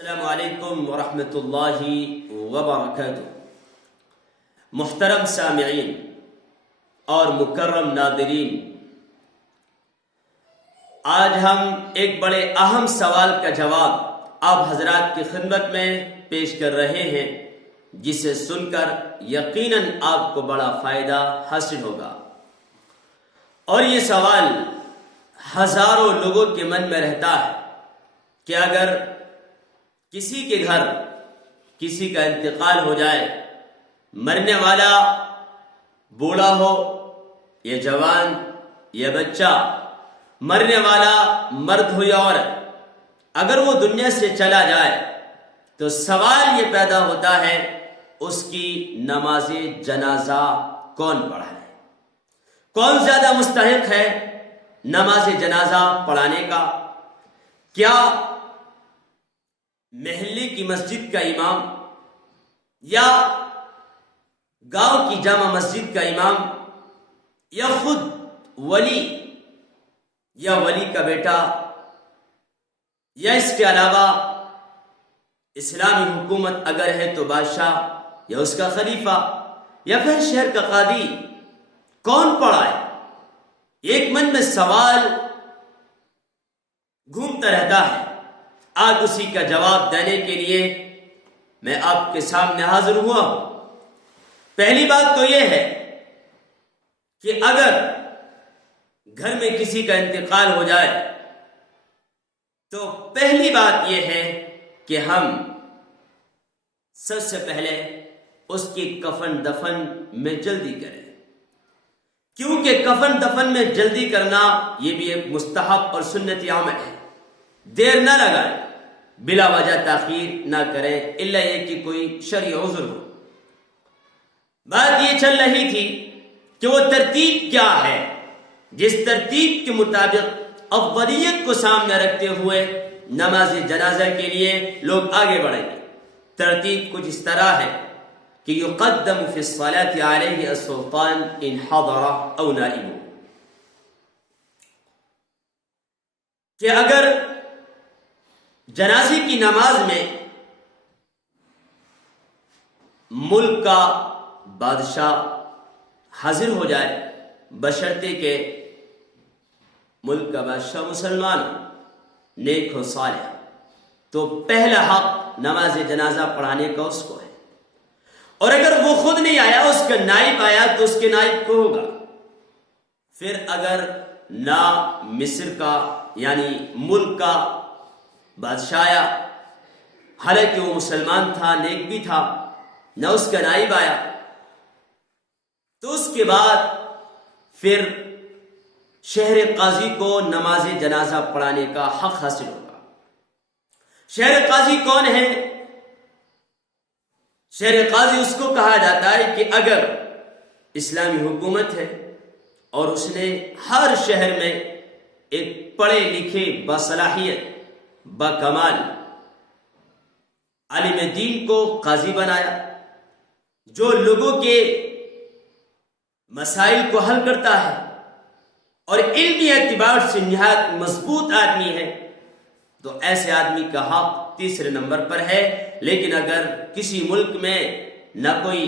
السلام علیکم ورحمۃ اللہ وبرکاتہ۔ محترم سامعین اور مکرم ناظرین، آج ہم ایک بڑے اہم سوال کا جواب آپ حضرات کی خدمت میں پیش کر رہے ہیں، جسے سن کر یقیناً آپ کو بڑا فائدہ حاصل ہوگا۔ اور یہ سوال ہزاروں لوگوں کے من میں رہتا ہے کہ اگر کسی کے گھر کسی کا انتقال ہو جائے، مرنے والا بوڑھا ہو یا جوان یا بچہ، مرنے والا مرد ہو یا عورت، اگر وہ دنیا سے چلا جائے تو سوال یہ پیدا ہوتا ہے اس کی نماز جنازہ کون پڑھائے؟ کون زیادہ مستحق ہے نماز جنازہ پڑھانے کا؟ کیا محلے کی مسجد کا امام یا گاؤں کی جامع مسجد کا امام یا خود ولی یا ولی کا بیٹا یا اس کے علاوہ اسلامی حکومت اگر ہے تو بادشاہ یا اس کا خلیفہ یا پھر شہر کا قاضی کون پڑھائے؟ ایک من میں سوال گھومتا رہتا ہے۔ آج اسی کا جواب دینے کے لیے میں آپ کے سامنے حاضر ہوا ہوں۔ پہلی بات تو یہ ہے کہ اگر گھر میں کسی کا انتقال ہو جائے تو پہلی بات یہ ہے کہ ہم سب سے پہلے اس کی کفن دفن میں جلدی کریں، کیونکہ کفن دفن میں جلدی کرنا یہ بھی ایک مستحب اور سنتی عمل ہے۔ دیر نہ لگائیں، بلا وجہ تاخیر نہ کریں، الا یہ کہ کوئی شرعی عذر ہو۔ بات یہ چل رہی تھی کہ وہ ترتیب کیا ہے جس ترتیب کے مطابق افضلیت کو سامنے رکھتے ہوئے نماز جنازہ کے لیے لوگ آگے بڑھیں گے۔ ترتیب کچھ اس طرح ہے کہ یقدم فی الصلاة علیہ السلطان ان حضر او نائب، کہ اگر جنازے کی نماز میں ملک کا بادشاہ حاضر ہو جائے، بشرطے کہ ملک کا بادشاہ مسلمان نیک ہو، صالح، تو پہلا حق نماز جنازہ پڑھانے کا اس کو ہے۔ اور اگر وہ خود نہیں آیا، اس کا نائب آیا تو اس کے نائب کو ہوگا۔ پھر اگر نہ مصر کا یعنی ملک کا بادشاہ آیا، حالانکہ وہ مسلمان تھا، نیک بھی تھا، نہ اس کا نائب آیا، تو اس کے بعد پھر شہر قاضی کو نماز جنازہ پڑھانے کا حق حاصل ہوگا۔ شہر قاضی کون ہے؟ شہر قاضی اس کو کہا جاتا ہے کہ اگر اسلامی حکومت ہے اور اس نے ہر شہر میں ایک پڑھے لکھے باصلاحیت باکمال عالم دین کو قاضی بنایا، جو لوگوں کے مسائل کو حل کرتا ہے اور علمی اعتبار سے نہایت مضبوط آدمی ہے، تو ایسے آدمی کا حق تیسرے نمبر پر ہے۔ لیکن اگر کسی ملک میں نہ کوئی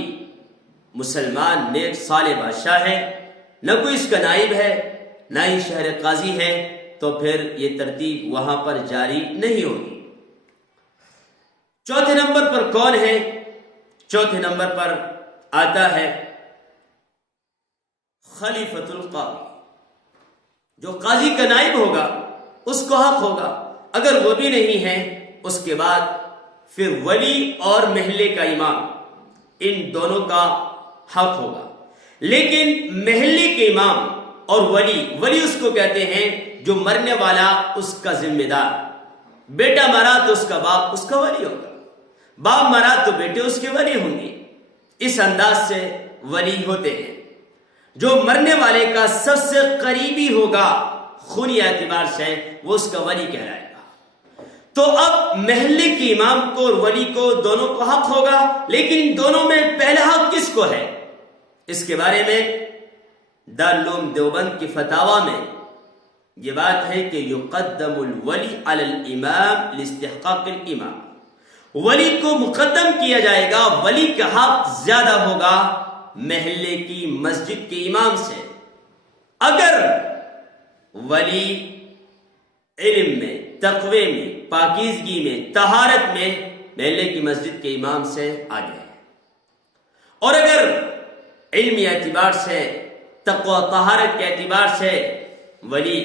مسلمان نیک صالح بادشاہ ہے، نہ کوئی اس کا نائب ہے، نہ ہی شہر قاضی ہے، تو پھر یہ ترتیب وہاں پر جاری نہیں ہوگی۔ چوتھے نمبر پر کون ہے؟ چوتھے نمبر پر آتا ہے خلیفۃ القاضی، جو قاضی کا نائب ہوگا اس کو حق ہوگا۔ اگر وہ بھی نہیں ہے، اس کے بعد پھر ولی اور محلے کا امام، ان دونوں کا حق ہوگا۔ لیکن محلے کے امام اور ولی اس کو کہتے ہیں جو مرنے والا اس کا ذمہ دار، بیٹا مرا تو اس کا باپ اس کا ولی ہوگا، باپ مرا تو بیٹے اس کے ولی ہوں گے۔ اس انداز سے ولی ہوتے ہیں۔ جو مرنے والے کا سب سے قریبی ہوگا خونی اعتبار سے، وہ اس کا ولی کہلائے گا۔ تو اب محلے کے امام کو اور ولی کو دونوں کو حق ہوگا، لیکن ان دونوں میں پہلا حق کس کو ہے؟ اس کے بارے میں دارالعلوم دیوبند کی فتاوی میں یہ بات ہے کہ یقدم الولی علی الامام لاستحقاق الامام، ولی کو مقدم کیا جائے گا، ولی کا حق زیادہ ہوگا محلے کی مسجد کے امام سے۔ اگر ولی علم میں، تقوی میں، پاکیزگی میں، طہارت میں محلے کی مسجد کے امام سے آگے ہے، اور اگر علمی اعتبار سے، تقوی طہارت کے اعتبار سے ولی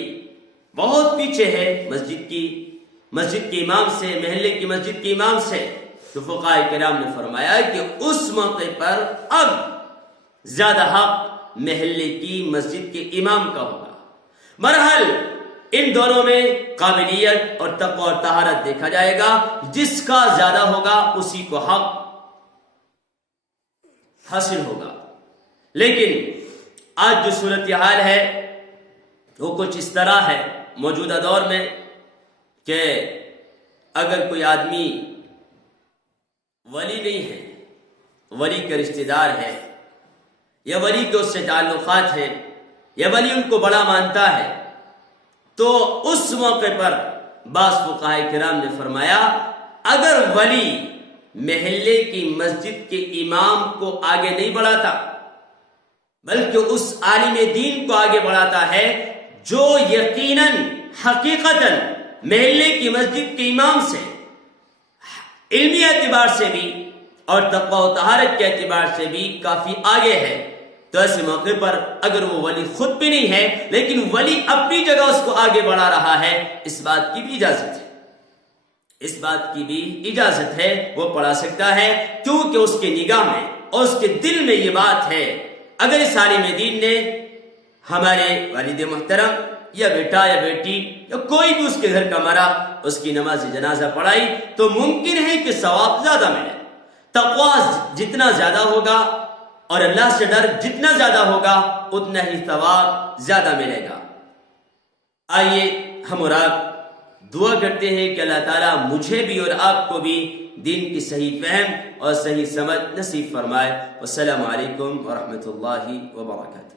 بہت پیچھے ہے مسجد کے امام سے، محلے کی مسجد کے امام سے، تو فقہاء کرام نے فرمایا کہ اس موقع پر اب زیادہ حق محلے کی مسجد کے امام کا ہوگا۔ مرحل ان دونوں میں قابلیت اور تقوی اور طہارت دیکھا جائے گا، جس کا زیادہ ہوگا اسی کو حق حاصل ہوگا۔ لیکن آج جو صورتحال ہے وہ کچھ اس طرح ہے موجودہ دور میں کہ اگر کوئی آدمی ولی نہیں ہے، ولی کا رشتہ دار ہے، یا ولی کے اس سے تعلقات ہیں، یا ولی ان کو بڑا مانتا ہے، تو اس موقع پر بعض فقہاء کرام نے فرمایا اگر ولی محلے کی مسجد کے امام کو آگے نہیں بڑھاتا بلکہ اس عالم دین کو آگے بڑھاتا ہے جو یقیناً حقیقتاً محلے کی مسجد کے امام سے علمی اعتبار سے بھی اور تقوی و طہارت کے اعتبار سے بھی کافی آگے ہے، تو ایسے موقع پر اگر وہ ولی خود بھی نہیں ہے لیکن ولی اپنی جگہ اس کو آگے بڑھا رہا ہے، اس بات کی بھی اجازت ہے، وہ پڑھا سکتا ہے، کیونکہ اس کے نگاہ میں اور اس کے دل میں یہ بات ہے اگر اس عالم دین نے ہمارے والد محترم یا بیٹا یا بیٹی یا کوئی بھی اس کے گھر کا مرا اس کی نماز جنازہ پڑھائی تو ممکن ہے کہ ثواب زیادہ ملے، تقوی جتنا زیادہ ہوگا اور اللہ سے ڈر جتنا زیادہ ہوگا اتنا ہی ثواب زیادہ ملے گا۔ آئیے ہم اور آپ دعا کرتے ہیں کہ اللہ تعالیٰ مجھے بھی اور آپ کو بھی دین کی صحیح فہم اور صحیح سمجھ نصیب فرمائے۔ والسلام علیکم ورحمۃ اللہ وبرکاتہ۔